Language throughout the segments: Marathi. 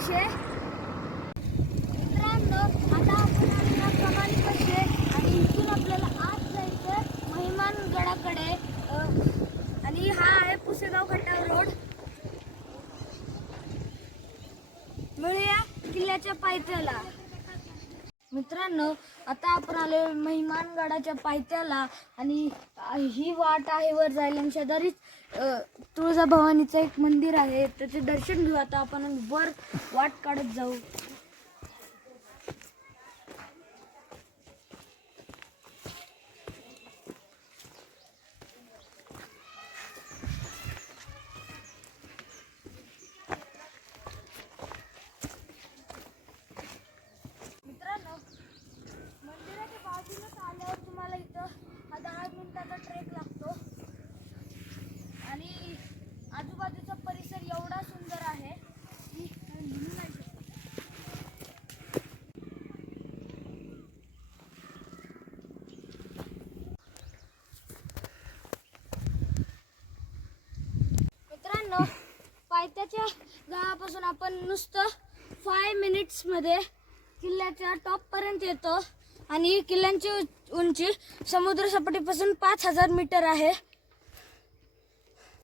कसे? मित्रांनो आता आपण आलेलो आहोत आणि इथून आपल्याला आज जायचं महिमानगडाकडे. आणि हा आहे पुसेगाव खड्डा रोड. मिळूया किल्ल्याच्या पायथ्याला. मित्रांनो आता आपण आलो महिमानगडाच्या पायथ्याला आणि ही वाट आहे वर जायला शेजारीच तुळजाभवानीचं एक मंदिर आहे. त्याचे दर्शन घेऊ. आता आपण वर वाट काढत जाऊ मित्रांनो मंदिराच्या बाजूलाच आल्यावर तुम्हाला इथं हा दहा मिनिटाचा ट्रेक लागतो आणि आजूबाजूचा परिसर एवढा सुंदर आहे की लिहू नाही शकत. मित्रांनो पायथ्याच्या गावापासून आपण नुसतं फाय मिनिट्समध्ये किल्ल्याच्या टॉपपर्यंत येतो. आणि किल्ल्यांची उंची समुद्र सपाटीपासून पाच हजार मीटर आहे.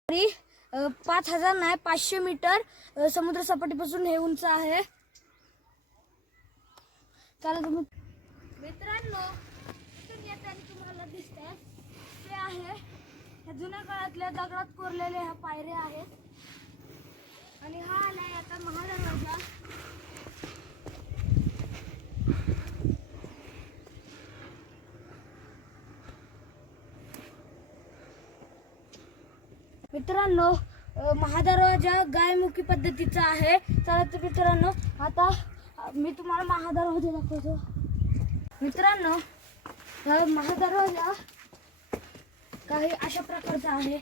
तरी पाच हजार नाही पाचशे मीटर समुद्र सपाटीपासून हे उंच आहे. चला तुम्ही मित्रांनो इथून येताना तुम्हाला दिसतंय ते आहे. ह्या जुन्या काळातल्या दगडात कोरलेल्या ह्या पायऱ्या आहेत. आणि हा आलाय आता महादरवाजा. मित्रांनो महादरवाजा गायमुखी पद्धतीचा आहे. चला तर मित्रांनो आता मी तुम्हाला महादरवाजा दाखवतो. मित्रांनो महादरवाजा काही अशा प्रकारचा आहे.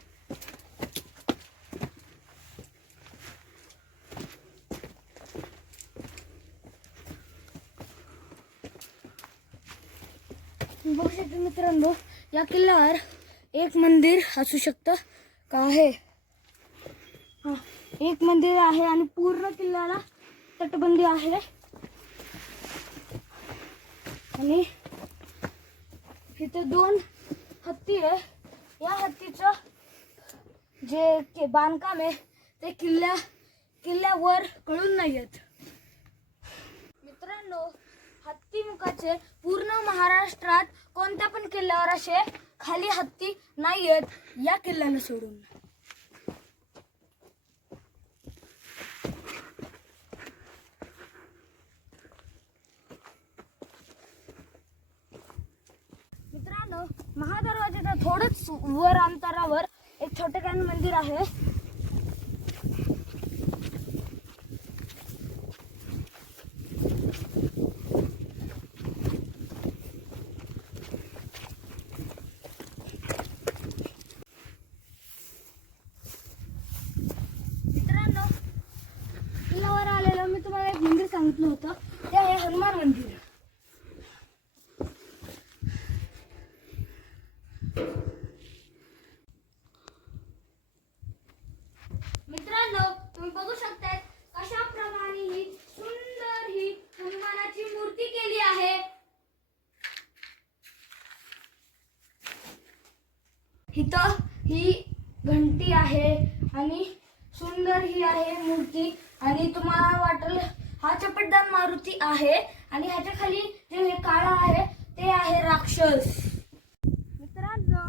बघू शकता मित्रांनो या किल्ल्यावर एक मंदिर असू शकतं का आहे? हा एक मंदिर आहे आणि पूर्ण किल्ल्याला तटबंदी आहे. आणि इथे दोन हत्ती आहे. या हत्तीचं जे के बांधकाम आहे ते किल्ल्या किल्ल्यावर कळून नाही आहेत मित्रांनो हत्तीमुखाचे पूर्ण महाराष्ट्रात कोणत्या पण किल्ल्यावर असे खाली हत्ती नाही आहेत या किल्ल्याला सोडून. मित्रांनो महादरवाजेच्या थोडंच वर अंतरावर एक छोटेखानी मंदिर आहे मित्रांनो किल्ल्यावर आलेलं मी तुम्हाला एक मंदिर सांगितलं होतं ते आहे हनुमान मंदिर मित्रांनो तुम्ही बघू शकताय कशा प्रमाणे ही सुंदर ही हनुमानाची मूर्ती केली आहे इथं ही घंटी आहे आणि सुंदर ही आहे मूर्ती. आणि तुम्हाला वाटेल हा चपटदान मारुती आहे. आणि ह्याच्या खाली जे हे काळा आहे ते आहे राक्षस. मित्रांनो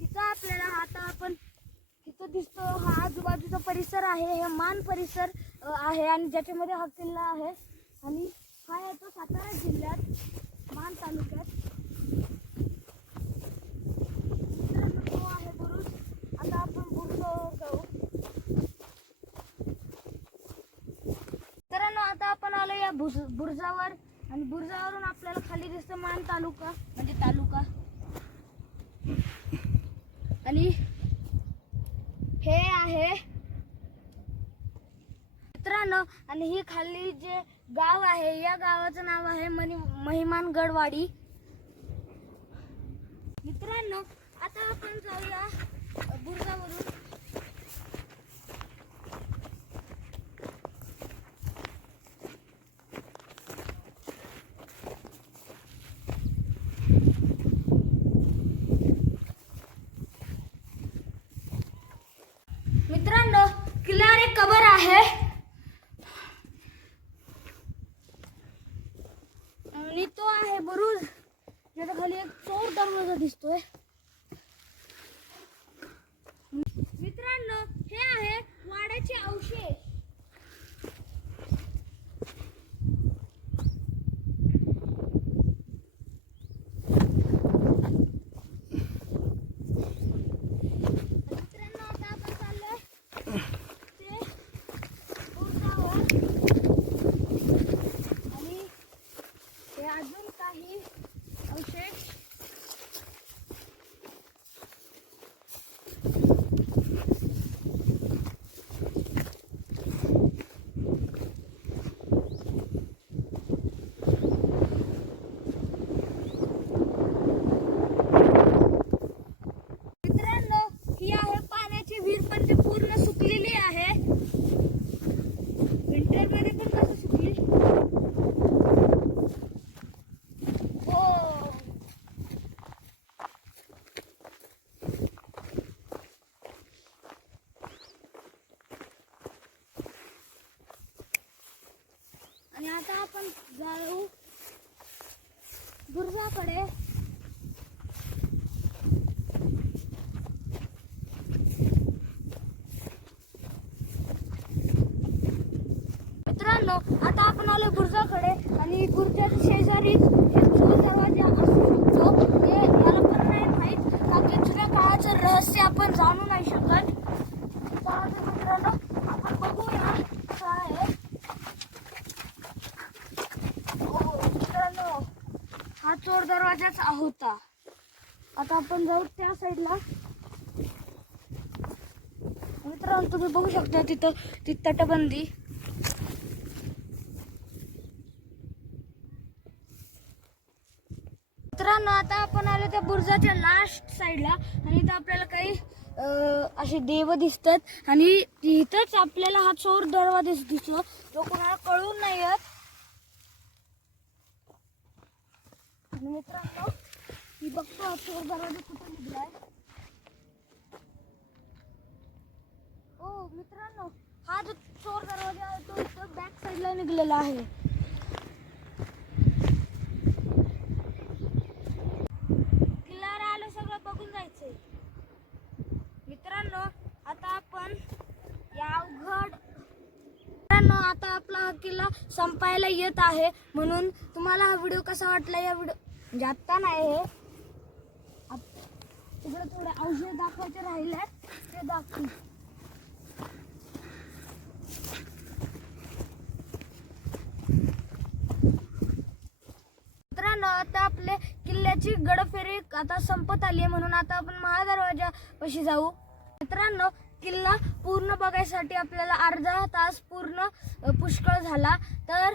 तिथं आपल्याला आता आपण तिथं दिसतो हा आजूबाजूचा परिसर आहे हे मान परिसर आहे आणि ज्याच्यामध्ये हा किल्ला आहे. आणि हा येतो सातारा जिल्ह्यात मान तालुक्यात मित्रांनो, तो आहे बुरुज आता आपण बुरुजावर जाऊ मित्रांनो आता आपण आलो या बुज बुरुजावर आणि बुरुजावरून आपल्याला खाली दिसतं मान तालुका म्हणजे तालुका. आणि हे आहे मित्रांनो आणि ही खाली जे गाव आहे या गावाचं नाव आहे मनी महिमानगडवाडी. मित्रांनो आता आपण जाऊया अ, मित्रांनो किल्ल्यावर एक कबर आहे आणि तो आहे बुरुज ज्याच्या खाली एक चोर दिसतोय. मित्रांनो हे आहे वाड्याचे अवशेष मित्रांनो आता आपण चाललोय ते बुरुजावर आणि हे अजून काही अवशेष मित्रांनो ही आहे पाण्याची विहीर पण ती पूर्ण सुकलेली आहे विंटरमध्ये पण कसं सुकली हो आणि आता आपण जाऊ बुर्जाकडे. मित्रांनो आता आपण आलो बुर्जाकडे आणि बुर्जाच्या शेजारी दरवाजा असू शकतो. हे मला पण नाही माहीत. कारण की जुन्या काळाचं रहस्य आपण जाणू नाही शकत. मित्रांनो आपण बघूया काय आहे हो, मित्रांनो हा चोर दरवाजाच होता. आता आपण जाऊ त्या साईडला मित्रांनो तुम्ही बघू शकता तिथं ती तटबंदी. मित्रांनो आता आपण आलो त्या बुर्जाच्या लास्ट साईडला आणि इथं आपल्याला काही असे देव दिसतात. आणि इथंच आपल्याला हा चोर दरवाजा दिस- दिसतो. जो कोणाला कळून नाही येत. मित्रांनो मी बघतो चोर दरवाजा कुठे निघलाय? हो मित्रांनो हा जो चोर दरवाजा आहे तो इथं बॅक साईडला निघलेला आहे. किल्ल्यावर आलं सगळं बघून जायचंय. मित्रांनो आता आपण या अवघड मित्रांनो आता आपला हा किल्ला संपायला येत आहे. म्हणून तुम्हाला हा व्हिडिओ कसा वाटला या व्हिडिओ म्हणजे आत्ता नाही हे तिकडे थोडे औषध दाखवायचे राहिले ते दाखवू. मित्रांनो आता आपले किल्ल्याची गडफेरी आता संपत आली आहे म्हणून आता आपण महादरवाजा पशी जाऊ. मित्रांनो किल्ला पूर्ण बघायसाठी आपल्याला अर्धा तास पूर्ण पुष्कळ झाला. तर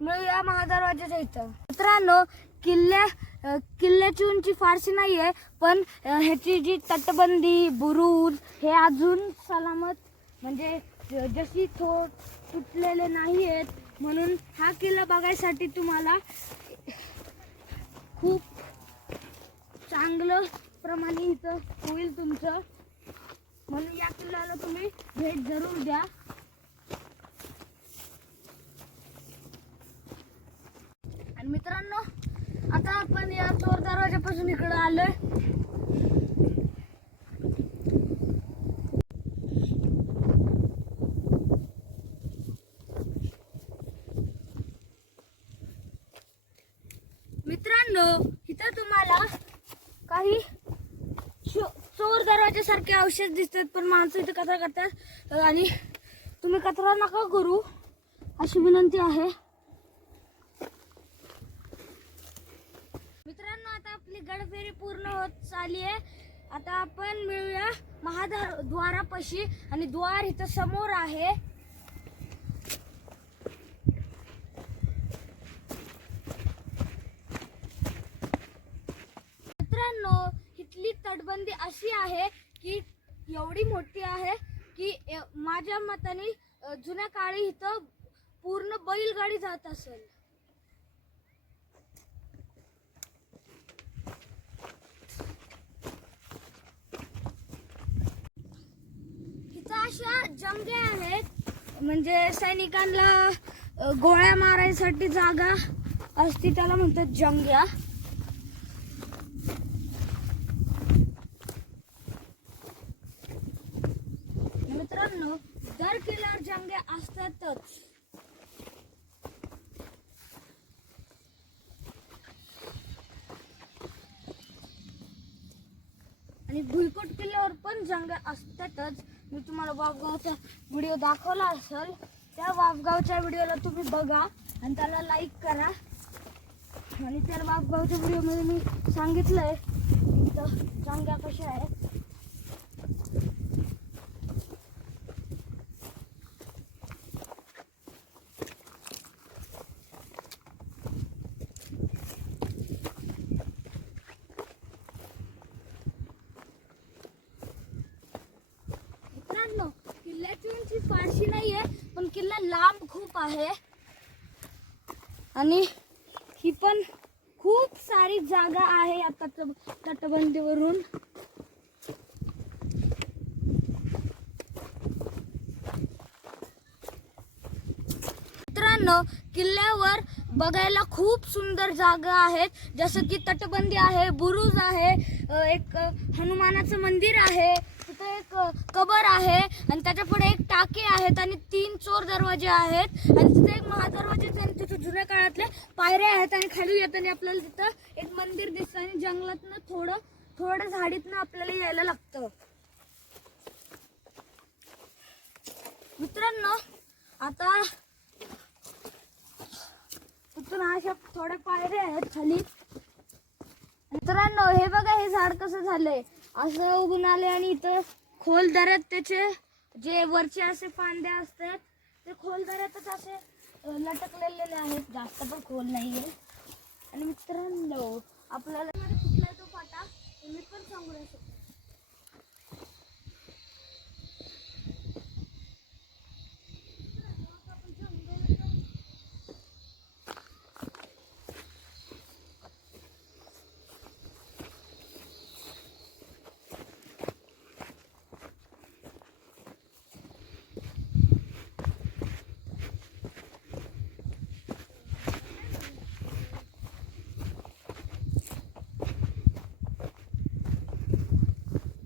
मिळूया महादरवाजाच्या इथं. मित्रांनो किल्ल्या किल्ल्याची उंची फारशी नाही आहे पण ह्याची जी तटबंदी बुरुज हे अजून सलामत म्हणजे जशी थो तुटलेले नाही आहेत म्हणून हा किल्ला बघायसाठी तुम्हाला खूप चांगलं प्रमाणे इथं होईल तुमचं. म्हणून या किल्ल्याला तुम्ही भेट जरूर द्या. आणि मित्रांनो आता आपण या चोर दरवाजापासून इकडं आलोय. मित्रांनो इथं तुम्हाला काही शो- चोर दरवाजासारखे औषध दिसतात पण माणसं इथं कचरा करतात. आणि तुम्ही कचरा नका करू अशी विनंती आहे मित्रांनो आता आपली गडफेरी पूर्ण होत चालली आहे. आता आपण मिळूया महाद्वार द्वारापाशी आणि द्वार इथं समोर आहे. मित्रांनो इथली तटबंदी अशी आहे की एवढी मोठी आहे की माझ्या मताने जुन्या काळी इथं पूर्ण बैलगाडी जात असेल. जंगे आहेत. म्हणजे सैनिकांना गोळ्या मारायसाठी जागा असती त्याला म्हणतात जंग्या मित्रांनो दर किल्ल्यावर जंग्या असतातच आणि भुईकोट किल्ल्यावर पण जंगल असतातच. मी तुम्हाला वावगावचा व्हिडिओ दाखवला असेल. त्या वावगावच्या व्हिडिओला तुम्ही बघा आणि त्याला लाईक करा. आणि त्या वाफगावच्या व्हिडिओमध्ये मी सांगितलंय इथं चांगल्या कशा आहेत मित्रांनो किल्ल्याची उंची फारशी नाहीये पण किल्ला आहे. आणि ही पण खूप सारी जागा आहे या तट तटबंदीवरून. मित्रांनो किल्ल्यावर बघायला खूप सुंदर जागा आहेत. जसं की तटबंदी आहे बुरुज आहे एक हनुमानाचं मंदिर आहे. एक कबर आहे आणि त्याच्या पुढे एक टाकी आहेत आणि तीन चोर दरवाजे आहेत. आणि तिथे एक महादरवाजे आणि तिथे जुन्या काळातल्या पायऱ्या आहेत आणि खाली येताना आपल्याला तिथं एक मंदिर दिसतं आणि जंगलातनं थोडं थोडं झाडीतनं आपल्याला यायला लागतं. मित्रांनो आता तिथून अशा थोड्या पायऱ्या आहेत खाली. मित्रांनो हे बघा हे झाड कसं झालंय? असं उगून आले आणि इथं खोल दऱ्यात त्याचे जे वरचे असे फांद्या असतात ते खोल दऱ्यातच असे लटकलेले आहेत जास्त पण खोल नाही आहे आणि मित्रांनो आपल्याला कुठला तो फाटा? तुम्ही पण सांगू शकतो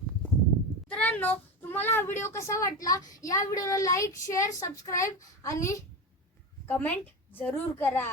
मित्रांनो तुम्हाला हा व्हिडिओ कसा वाटला या व्हिडिओला लाईक शेअर सबस्क्राईब आणि कमेंट जरूर करा.